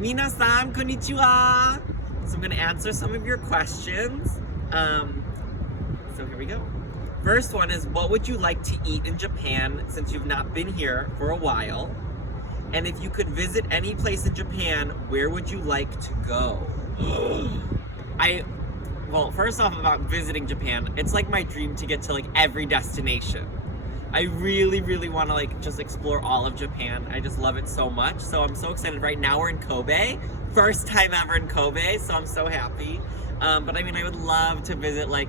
みなさん、こんにちは. So I'm going to answer some of your questions. So here we go. First one is, what would you like to eat in Japan since you've not been here for a while? And if you could visit any place in Japan, where would you like to go? Well, first off, about visiting Japan, it's like my dream to get to like every destination. I really, really want to like just explore all of Japan. I just love it so much. So I'm so excited. Right now we're in Kobe. First time ever in Kobe, so I'm so happy. But I mean, I would love to visit like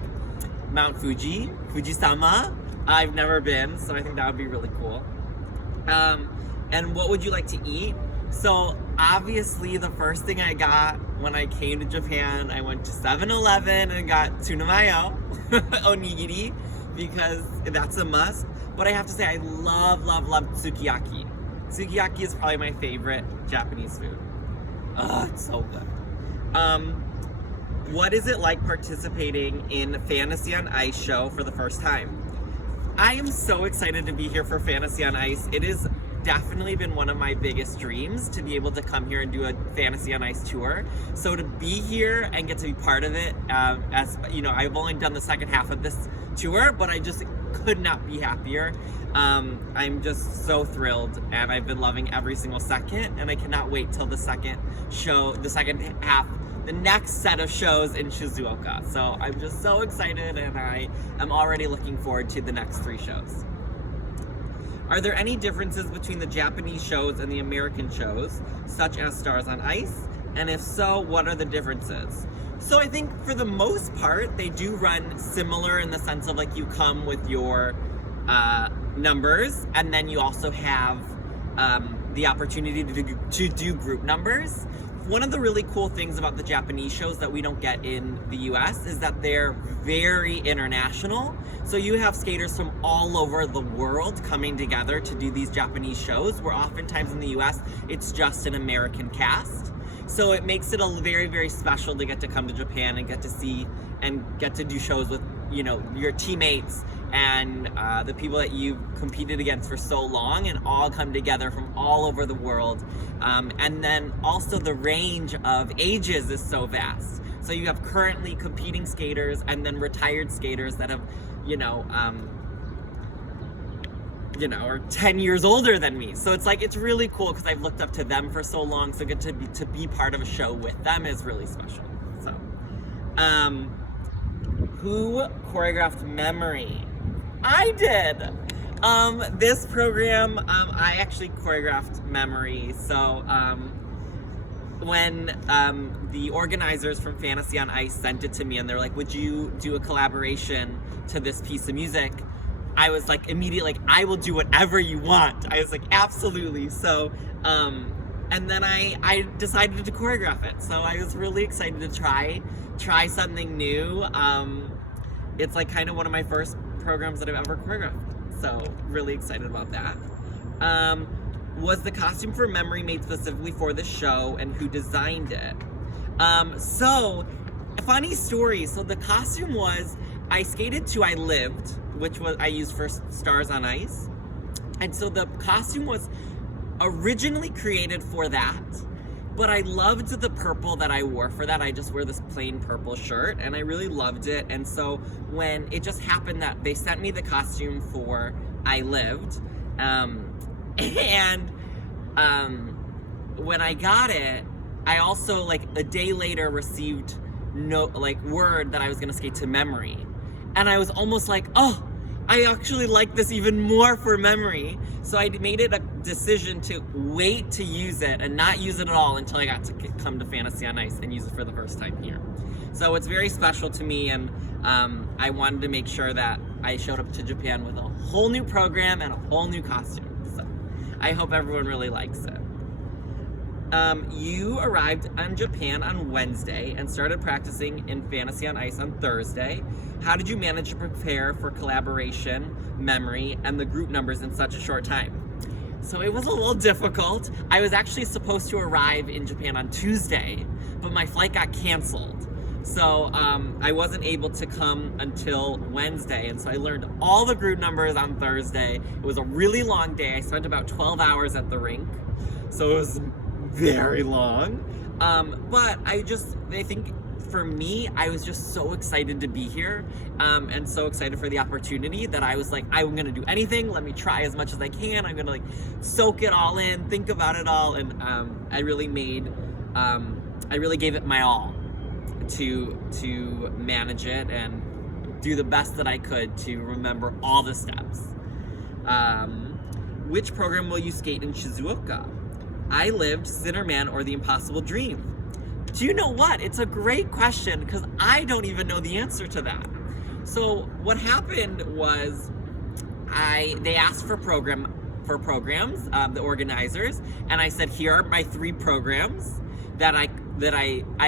Mount Fuji, Fuji Sama. I've never been, so I think that would be really cool. And what would you like to eat? So obviously the first thing I got when I came to Japan, I went to 7-Eleven and got tuna mayo o ni giri because that's a must. But I have to say I love sukiyaki. Sukiyaki is probably my favorite Japanese food. Oh, it's so good. What is it like participating in Fantasy on Ice show for the first time? I am so excited to be here for Fantasy on Ice. It is definitely been one of my biggest dreams to be able to come here and do a Fantasy on Ice tour. So to be here and get to be part of it, as you know, I've only done the second half of this tour, but I just could not be happier. I'm just so thrilled, and I've been loving every single second, and I cannot wait till the second show, the second half, the next set of shows in Shizuoka. So I'm just so excited, and I am already looking forward to the next 3 shows. Are there any differences between the Japanese shows and the American shows, such as Stars on Ice? And if so, what are the differences? So I think for the most part, they do run similar in the sense of like you come with your numbers, and then you also have the opportunity to do group numbers. One of the really cool things about the Japanese shows that we don't get in the US is that they're very international. So you have skaters from all over the world coming together to do these Japanese shows, where oftentimes in the US, it's just an American cast. So it makes it a very, very special to get to come to Japan and get to see and get to do shows with, you know, your teammates and the people that you've competed against for so long, and all come together from all over the world. And then also the range of ages is so vast. So you have currently competing skaters and then retired skaters that have, are 10 years older than me. So it's like, it's really cool because I've looked up to them for so long. So get to be part of a show with them is really special. So, who choreographed Memory? I did. This program, I actually choreographed Memory. So, when the organizers from Fantasy on Ice sent it to me and they're like, would you do a collaboration to this piece of music? I was like, immediately, like, I will do whatever you want. I was like, absolutely. So, and then I decided to choreograph it. So I was really excited to try something new. It's like kind of one of my first programs that I've ever choreographed. So really excited about that. Was the costume for Memory made specifically for the show, and who designed it? So, funny story. So the costume was, I skated to I Lived, which was I used for Stars on Ice. And so the costume was originally created for that, but I loved the purple that I wore for that. I just wear this plain purple shirt, and I really loved it. And so when it just happened that they sent me the costume for I Lived, when I got it, I also, like, a day later received word that I was gonna skate to Memory. And I was almost like, oh, I actually like this even more for Memory. So I made it a decision to wait to use it and not use it at all until I got to come to Fantasy on Ice and use it for the first time here. So it's very special to me, and I wanted to make sure that I showed up to Japan with a whole new program and a whole new costume. So I hope everyone really likes it. You arrived in Japan on Wednesday and started practicing in Fantasy on Ice on Thursday. How did you manage to prepare for collaboration, Memory, and the group numbers in such a short time? So it was a little difficult. I was actually supposed to arrive in Japan on Tuesday, but my flight got canceled. So I wasn't able to come until Wednesday, and so I learned all the group numbers on Thursday. It was a really long day. I spent about 12 hours at the rink. So it was very long. But I think for me, I was just so excited to be here, and so excited for the opportunity that I was like, I'm gonna do anything. Let me try as much as I can. I'm gonna like soak it all in, think about it all, and I really gave it my all to manage it and do the best that I could to remember all the steps. Which program will you skate in Shizuoka? I lived Sinnerman or the Impossible Dream. Do you know what? It's a great question because I don't even know the answer to that. So what happened was they asked for programs, the organizers, and I said, here are my 3 programs that I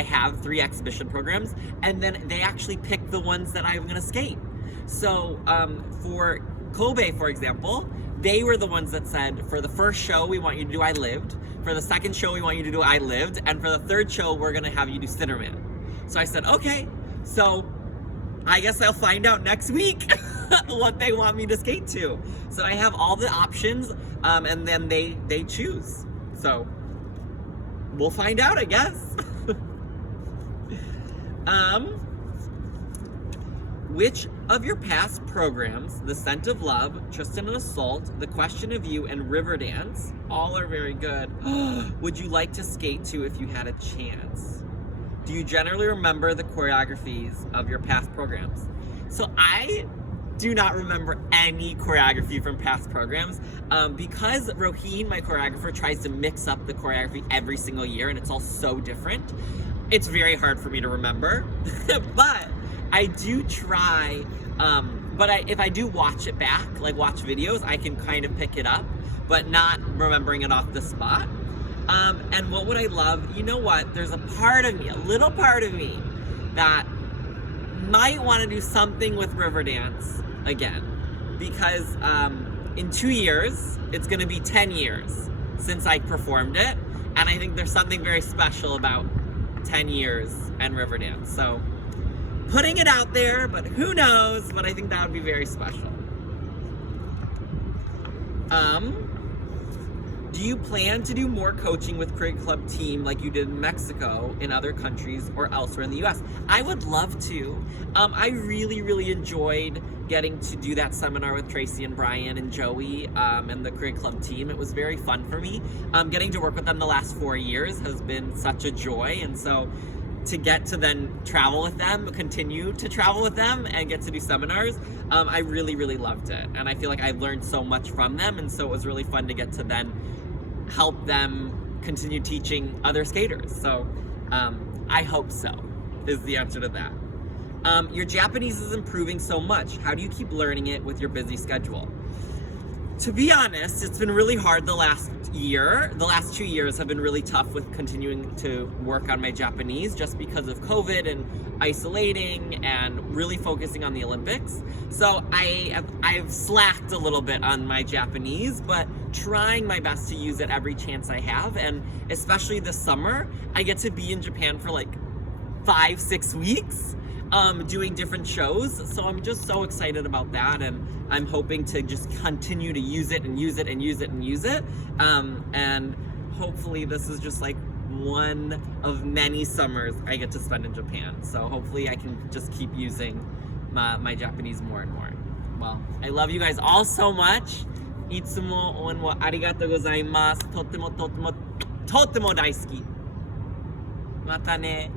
have, 3 exhibition programs, and then they actually picked the ones that I'm gonna skate. So for Kobe, for example, they were the ones that said, for the first show, we want you to do I Lived. For the second show, we want you to do I Lived. And for the third show, we're gonna have you do Sinnerman. So I said, okay. So I guess I'll find out next week what they want me to skate to. So I have all the options, and then they choose. So we'll find out, I guess. Which of your past programs, The Scent of Love, Tristan and Assault, The Question of You, and Riverdance, all are very good, would you like to skate to if you had a chance? Do you generally remember the choreographies of your past programs? So I do not remember any choreography from past programs because Roheen, my choreographer, tries to mix up the choreography every single year and it's all so different. It's very hard for me to remember, but I do try, if I do watch it back, like watch videos, I can kind of pick it up, but not remembering it off the spot. And what would I love? You know what? There's a little part of me that might want to do something with Riverdance again. Because in 2 years, it's going to be 10 years since I performed it. And I think there's something very special about 10 years and Riverdance. So putting it out there, but who knows? But I think that would be very special. Do you plan to do more coaching with Cricket Club team like you did in Mexico, in other countries, or elsewhere in the US? I would love to. I really enjoyed getting to do that seminar with Tracy and Brian and Joey and the Cricket Club team. It was very fun for me. Getting to work with them the last 4 years has been such a joy, and so to get to then travel with them, continue to travel with them, and get to do seminars, I really loved it. And I feel like I've learned so much from them, and so it was really fun to get to then help them continue teaching other skaters. So I hope so, is the answer to that. Your Japanese is improving so much. How do you keep learning it with your busy schedule? To be honest, it's been really hard the last year. The last 2 years have been really tough with continuing to work on my Japanese just because of COVID and isolating and really focusing on the Olympics. So I've slacked a little bit on my Japanese, but trying my best to use it every chance I have. And especially this summer, I get to be in Japan for like 5-6 weeks. Doing different shows, so I'm just so excited about that, and I'm hoping to just continue to use it and use it and use it and use it, and hopefully this is just like one of many summers I get to spend in Japan, so hopefully I can just keep using my Japanese more and more. Well, I love you guys all so much. いつも応援をありがとうございます。とっても大好き。またね。